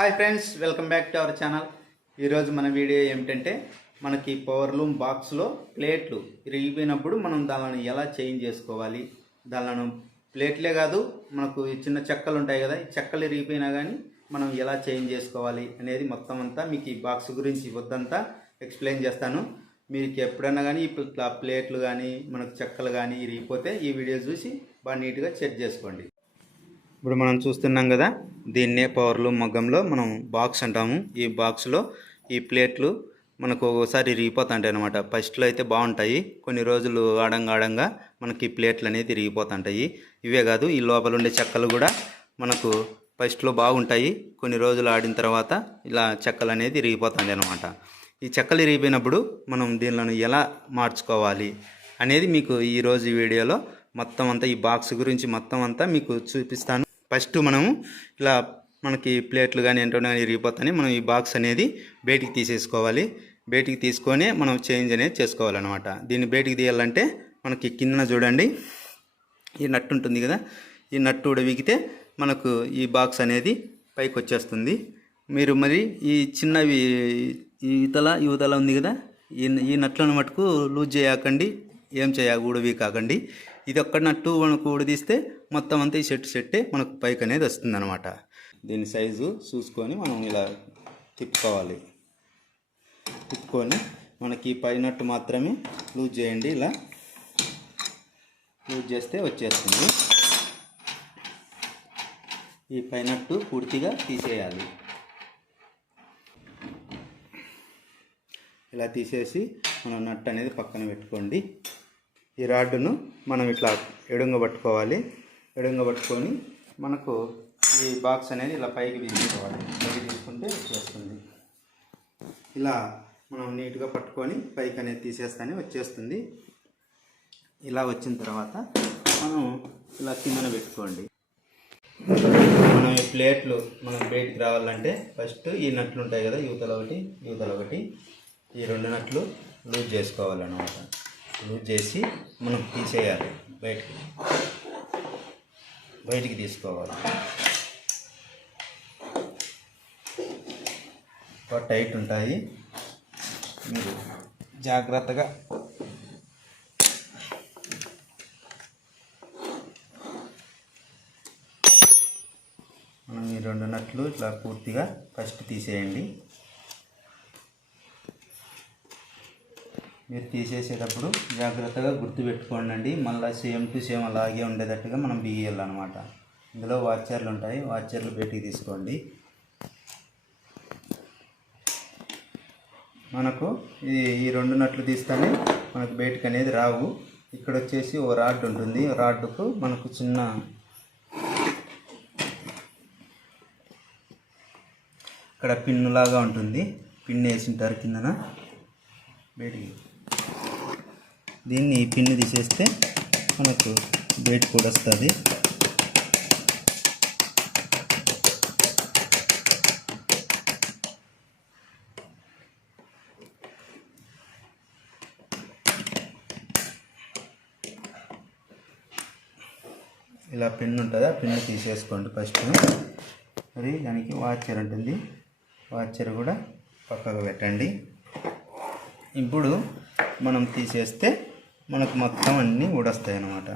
Hi friends, welcome back to our channel. ఈరోజు మన video ఏమిటంటే మనకి పవర్ లూమ్ బాక్స్లో ప్లేట్లు ఇరిగిపోయినప్పుడు మనం దానిని ఎలా చేంజ్ చేసుకోవాలి. దానిలను ప్లేట్లే కాదు, మనకు చిన్న చెక్కలు ఉంటాయి కదా, ఈ చెక్కలు ఇరిగిపోయినా కానీ మనం ఎలా చేంజ్ చేసుకోవాలి అనేది మొత్తం అంతా మీకు ఈ బాక్స్ గురించి వద్దంతా ఎక్స్ప్లెయిన్ చేస్తాను. మీకు ఎప్పుడైనా కానీ ఇట్లా ప్లేట్లు కానీ మనకు చెక్కలు కానీ ఇరిగిపోతే ఈ వీడియో చూసి బాగా నీట్గా చెక్ చేసుకోండి. ఇప్పుడు మనం చూస్తున్నాం కదా, దీన్నే పవర్ లూమ్ మగ్గంలో మనం బాక్స్ అంటాము. ఈ బాక్స్లో ఈ ప్లేట్లు మనకు ఒక్కోసారి ఇరిగిపోతుంటాయి అనమాట. ఫస్ట్లో అయితే బాగుంటాయి, కొన్ని రోజులు ఆడంగా మనకి ప్లేట్లు అనేది ఇరిగిపోతుంటాయి. ఇవే కాదు, ఈ లోపల ఉండే చెక్కలు కూడా మనకు ఫస్ట్లో బాగుంటాయి, కొన్ని రోజులు ఆడిన తర్వాత ఇలా చెక్కలు అనేది ఇరిగిపోతుంది అనమాట. ఈ చెక్కలు ఇరిగిపోయినప్పుడు మనం దీనిలను ఎలా మార్చుకోవాలి అనేది మీకు ఈరోజు ఈ వీడియోలో మొత్తం అంతా ఈ బాక్స్ గురించి మొత్తం అంతా మీకు చూపిస్తాను. ఫస్ట్ మనము ఇలా మనకి ప్లేట్లు కానీ ఏంటో కానీ ఇరిగిపోతాయి, మనం ఈ బాక్స్ అనేది బయటికి తీసేసుకోవాలి. బయటికి తీసుకొని మనం చేంజ్ అనేది చేసుకోవాలన్నమాట. దీన్ని బయటికి తీయాలంటే మనకి కింద చూడండి ఈ నట్టు ఉంటుంది కదా, ఈ నట్టు కూడా విగితే మనకు ఈ బాక్స్ అనేది పైకి వచ్చేస్తుంది. మీరు మరి ఈ చిన్నవి యువతల ఉంది కదా, ఈ నట్లను మటుకు లూజ్ చేయకండి, ఏం చేయకూడవి కాకండి. ఇది ఒక్క నట్టు మనకు ఊడదీస్తే మొత్తం అంతా ఈ సెట్టే మనకు పైకి అనేది వస్తుంది అనమాట. దీని సైజు చూసుకొని మనం ఇలా తిప్పుకోవాలి. తిప్పుకొని మనకి పై నట్టు మాత్రమే లూజ్ చేయండి. ఇలా లూజ్ చేస్తే వచ్చేస్తుంది. ఈ పై నట్టు పూర్తిగా తీసేయాలి. ఇలా తీసేసి మనం నట్టు అనేది పక్కన పెట్టుకోండి. ఈ రాడ్డును మనం ఇట్లా ఎడుంగా పట్టుకోవాలి. ఎడుంగా పట్టుకొని మనకు ఈ బాక్స్ అనేది ఇలా పైకి తీసుకోవాలి. పైకి తీసుకుంటే వచ్చేస్తుంది. ఇలా మనం నీట్గా పట్టుకొని పైకి అనేది తీసేస్తానే వచ్చేస్తుంది. ఇలా వచ్చిన తర్వాత మనం ఇలా కిందన పెట్టుకోండి. మనం ఈ ప్లేట్లు మనం బయటికి రావాలంటే ఫస్ట్ ఈ నట్లు ఉంటాయి కదా, యువతల ఒకటి ఈ రెండు నట్లు లూజ్ చేసుకోవాలన్నమాట. లూజ్ చేసి మనం తీసేయాలి, బయటికి తీసుకోవాలి. టైట్ ఉంటాయి, మీరు జాగ్రత్తగా మనం ఈ రెండు నట్లు ఇట్లా పూర్తిగా ఫస్ట్ తీసేయండి. మీరు తీసేసేటప్పుడు జాగ్రత్తగా గుర్తుపెట్టుకోండి, మళ్ళీ సేమ్ టు సేమ్ అలాగే ఉండేటట్టుగా మనం బిగియాలన్నమాట. ఇందులో వాచర్లు ఉంటాయి, వాచర్లు బయటికి తీసుకోండి. మనకు ఈ రెండు నట్లు తీస్తేనే మనకు బయటకు అనేది రావు. ఇక్కడ వచ్చేసి ఓ రాడ్ ఉంటుంది, రాడ్డుకు మనకు చిన్న ఇక్కడ పిన్నులాగా ఉంటుంది, పిన్ వేసింటారు కిందన బయటికి. దీన్ని పిన్ను తీసేస్తే మనకు బయట కూడా వస్తుంది. ఇలా పిన్ ఉంటుంది, ఆ పిన్ను తీసేసుకోండి ఫస్ట్. మరి దానికి వాచర్ ఉంటుంది, వాచర్ కూడా పక్కకు పెట్టండి. ఇప్పుడు మనం తీసేస్తే మనకు మొత్తం అన్నీ ఊడొస్తాయి అన్నమాట.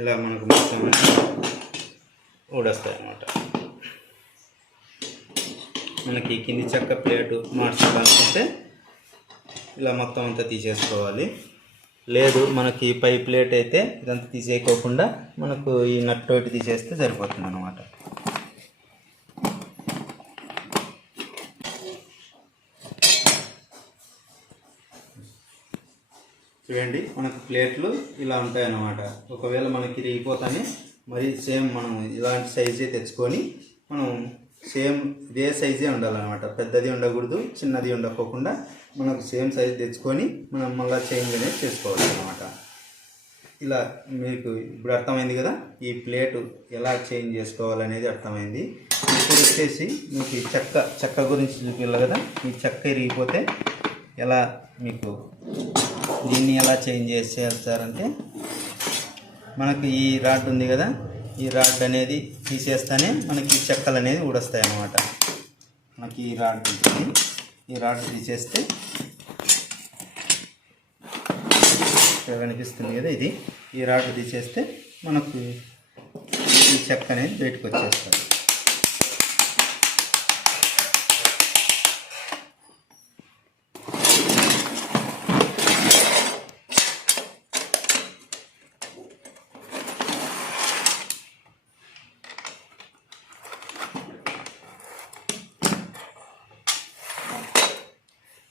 ఇలా మనకు మొత్తం అన్నీ ఊడొస్తాయి అన్నమాట. మనకి కింది చెక్క ప్లేటు మార్చాలనుకుంటే ఇలా మొత్తం అంతా తీసేసుకోవాలి. లేదు మనకి పై ప్లేట్ అయితే ఇదంతా తీసేయకోకుండా మనకు ఈ నట్టు ఒకటి తీసేస్తే సరిపోతుంది అన్నమాట. చూడండి, మనకు ప్లేట్లు ఇలా ఉంటాయి అన్నమాట. ఒకవేళ మనకి ఇరిగిపోతానే మరి సేమ్ మనం ఇలాంటి సైజే తెచ్చుకొని మనం సేమ్ ఇదే సైజే ఉండాలన్నమాట. పెద్దది ఉండకూడదు, చిన్నది ఉండకోకుండా మనకు సేమ్ సైజ్ తెచ్చుకొని మనం మళ్ళీ చేంజ్ అనేది చేసుకోవాలి అన్నమాట. ఇలా మీకు ఇప్పుడు అర్థమైంది కదా, ఈ ప్లేటు ఎలా చేంజ్ చేసుకోవాలనేది అర్థమైంది. ఇప్పుడు వచ్చేసి మీకు ఈ చెక్క గురించి చూపించాలి కదా. ఈ చెక్క ఇరిగిపోతే ఎలా మీకు దీన్ని ఎలా చేంజ్ చేసేస్తారంటే మనకు ఈ రాడ్ ఉంది కదా, ఈ రాడ్ అనేది తీసేస్తేనే మనకి చెక్కలు అనేది ఊడొస్తాయి అన్నమాట. మనకి ఈ రాడ్ ఉంటుంది, ఈ రాడ్ తీసేస్తే ఇక్కడ కనిపిస్తుంది కదా, ఇది ఈ రాడ్ తీసేస్తే మనకు ఈ చెక్క అనేది బయటకు వచ్చేస్తుంది.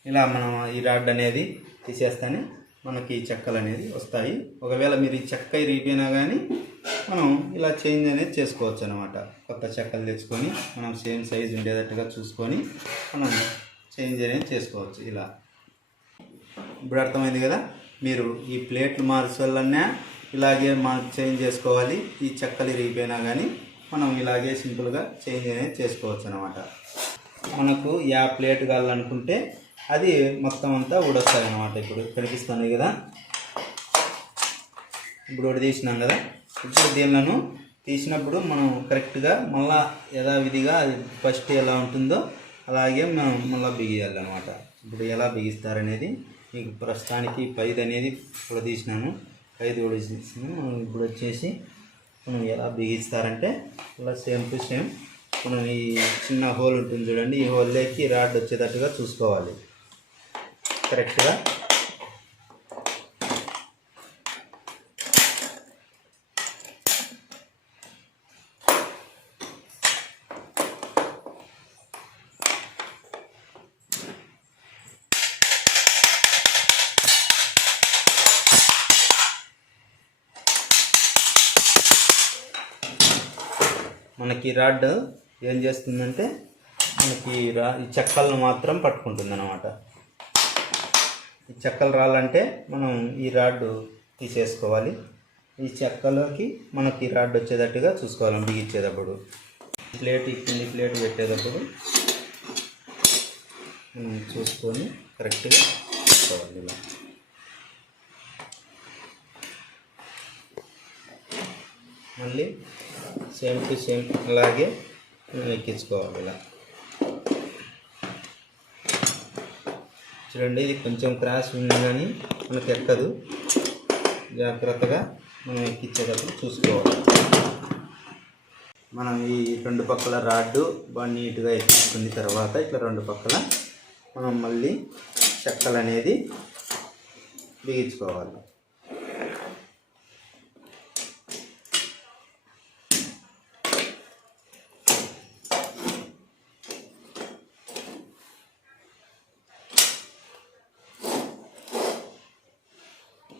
ఇలా మనం ఈ రాడ్ అనేది తీసేస్తేనే మనకి చెక్కలు అనేది వస్తాయి. ఒకవేళ మీరు ఈ చెక్క ఇరిగిపోయినా కానీ మనం ఇలా చేంజ్ అనేది చేసుకోవచ్చు అనమాట. కొత్త చెక్కలు తెచ్చుకొని మనం సేమ్ సైజు ఉండేటట్టుగా చూసుకొని మనం చేంజ్ అనేది చేసుకోవచ్చు. ఇలా ఇప్పుడు అర్థమైంది కదా. మీరు ఈ ప్లేట్లు మార్చాలన్నా ఇలాగే చేంజ్ చేసుకోవాలి. ఈ చెక్కలు ఇరిగిపోయినా కానీ మనం ఇలాగే సింపుల్గా చేంజ్ అనేది చేసుకోవచ్చు అనమాట. మనకు యా ప్లేట్ కావాలనుకుంటే అది మొత్తం అంతా ఊడొస్తుంది అనమాట. ఇప్పుడు కనిపిస్తుంది కదా, ఇప్పుడు ఒకటి తీసినాం కదా. ఇప్పుడు దీనిలను తీసినప్పుడు మనం కరెక్ట్గా మళ్ళా యథావిధిగా అది ఫస్ట్ ఎలా ఉంటుందో అలాగే మనం మళ్ళీ బిగియాలన్నమాట. ఇప్పుడు ఎలా బిగిస్తారనేది మీకు ప్రస్తుతానికి 5 అనేది ఇప్పుడు తీసినాను, 5 కూడా తీసినాను. మనం ఇప్పుడు వచ్చేసి మనం ఎలా బిగిస్తారంటే ఇలా సేమ్ టు సేమ్ మనం ఈ చిన్న హోల్ ఉంటుంది చూడండి, ఈ హోల్లోకి రాడ్ వచ్చేటట్టుగా చూసుకోవాలి కరెక్ట్గా. మనకి రాడ్ ఏం చేస్తుందంటే మనకి ఈ చెక్కలను మాత్రం పట్టుకుంటుంది అన్నమాట. ఈ చెక్కలు రాలంటే మనం ఈ రాడ్ తీసేసుకోవాలి. ఈ చెక్కలోకి మనకి రాడ్ వచ్చేటట్టుగా చూసుకోవాలి బిగించేటప్పుడు. ప్లేట్ కింది ప్లేట్ పెట్టేటప్పుడు మనం చూసుకొని కరెక్ట్గా తీసుకోవాలి. ఇలా మళ్ళీ సేమ్ టు సేమ్ అలాగే ఎక్కించుకోవాలి. ఇలా చూడండి, ఇది కొంచెం క్రాస్ ఉంది కానీ మనకు ఎక్కదు. జాగ్రత్తగా మనం ఎక్కించేటప్పుడు చూసుకోవాలి. మనం ఈ 2 పక్కల రాడ్డు బాగా నీట్గా ఎక్కించుకున్న తర్వాత ఇట్లా 2 పక్కల మనం మళ్ళీ చెక్కలు అనేది బిగించుకోవాలి.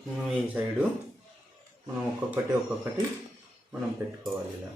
మనం ఈ సైడు మనం ఒక్కొక్కటి మనం పెట్టుకోవాలి. ఇలా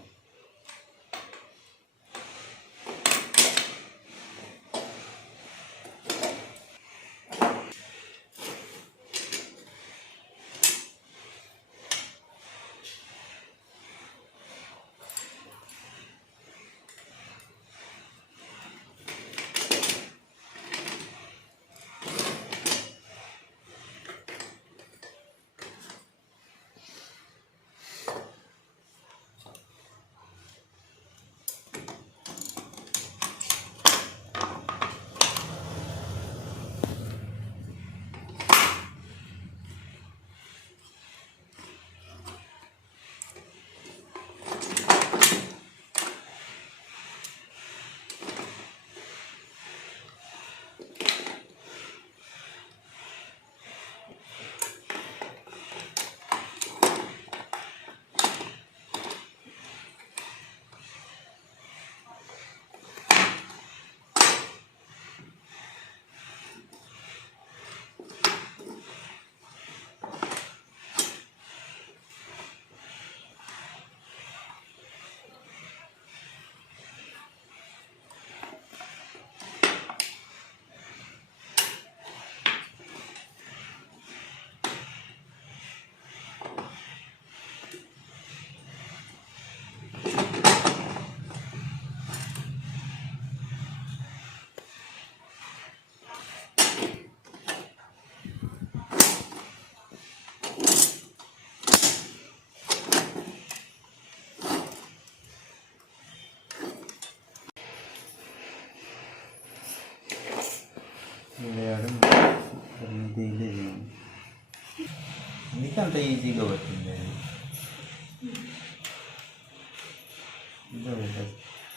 అందుకే అంత ఈజీగా వచ్చింది అది.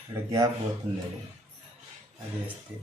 ఇక్కడ గ్యాప్ పోతుంది అది వేస్తే.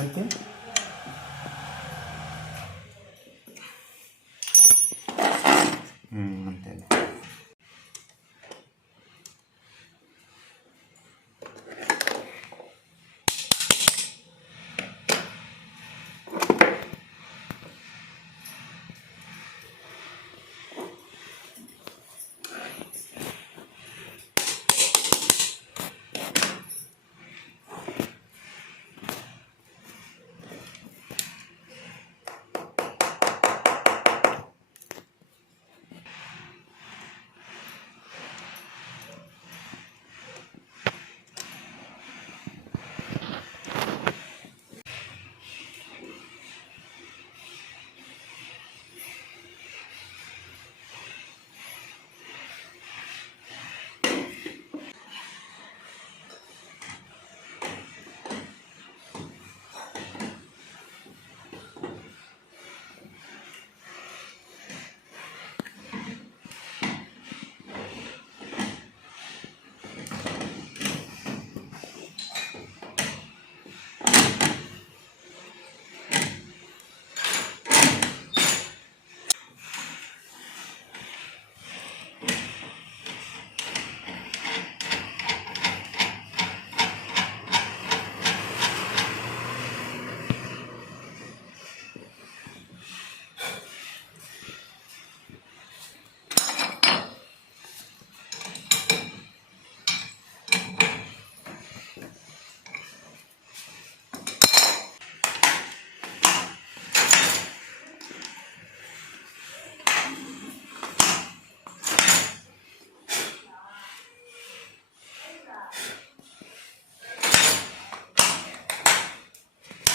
అంతే. అంతే.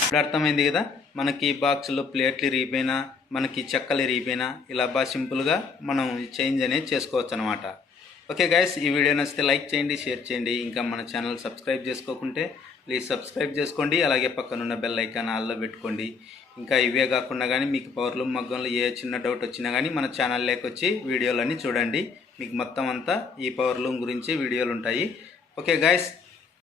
ఇప్పుడు అర్థమైంది కదా, మనకి బాక్స్లో ప్లేట్లు ఇరిగిపోయినా, మనకి చెక్కలు ఇరిగిపోయినా ఇలా బాగా సింపుల్గా మనం చేంజ్ అనేది చేసుకోవచ్చు అనమాట. ఓకే గైస్, ఈ వీడియో నచ్చితే లైక్ చేయండి, షేర్ చేయండి. ఇంకా మన ఛానల్ సబ్స్క్రైబ్ చేసుకోకుంటే ప్లీజ్ సబ్స్క్రైబ్ చేసుకోండి. అలాగే పక్కనున్న బెల్ ఐకాన్ ఆల్లో పెట్టుకోండి. ఇంకా ఇవే కాకుండా కానీ మీకు పవర్ లూమ్ మగ్గంలో ఏ చిన్న డౌట్ వచ్చినా కానీ మన ఛానల్లోకి వచ్చి వీడియోలన్నీ చూడండి. మీకు మొత్తం అంతా ఈ పవర్ లూమ్ గురించి వీడియోలు ఉంటాయి. Okay guys.